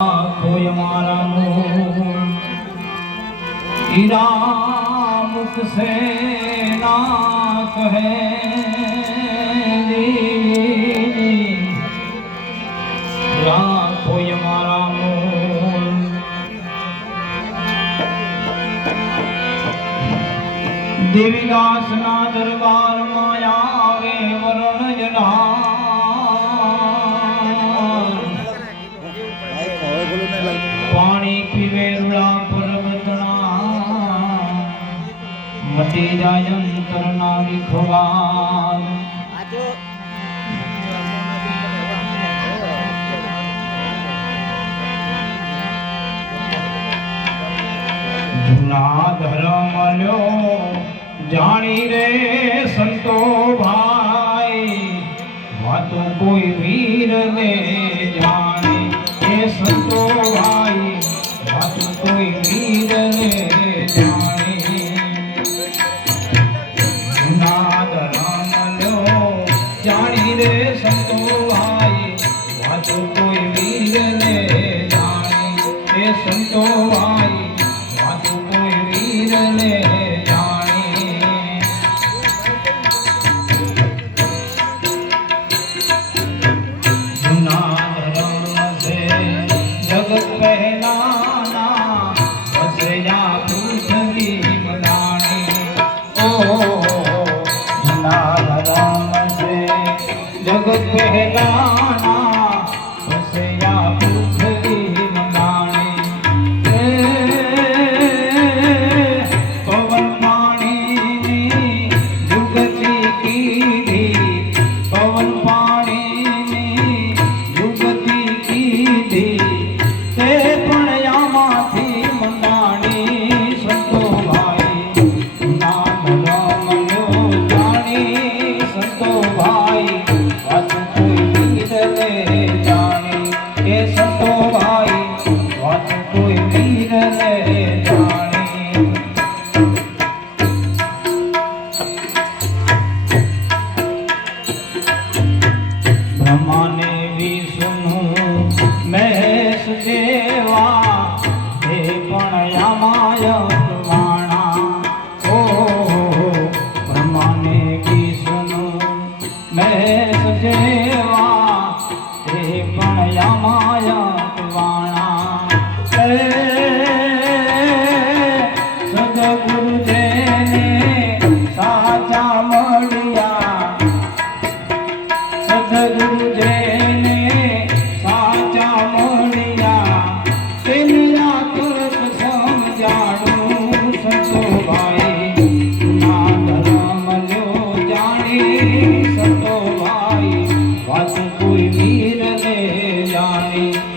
મારા ઈરામુખ સેના કહે રાખો મારા મૂળ દેવીદાસના દરબારમાં આવે વરણ જના તેજાયંતરનાવિખવાન જૂના ધર્મ લ્યો જાણી રે સંતો ભાઈ વાતો કોઈ વીર ને ભગત પહેલા রহমানে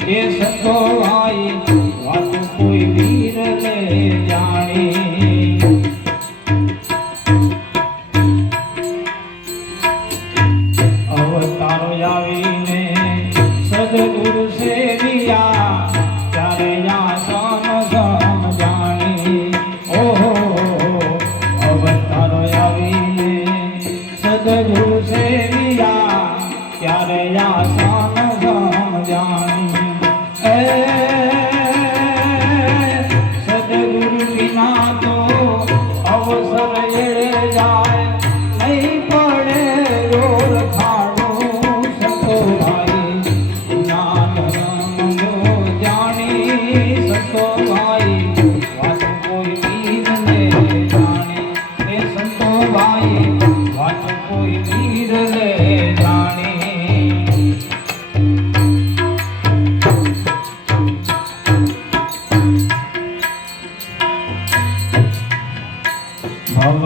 એ સંતો ભાઈ વાત કોઈ વીર ને જાણી. અવતારો આવી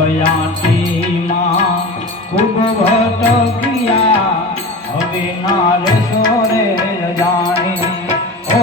ભયાથી માં ખૂબ ભટક્યા હવે ના રે સોરે જાણે. ઓ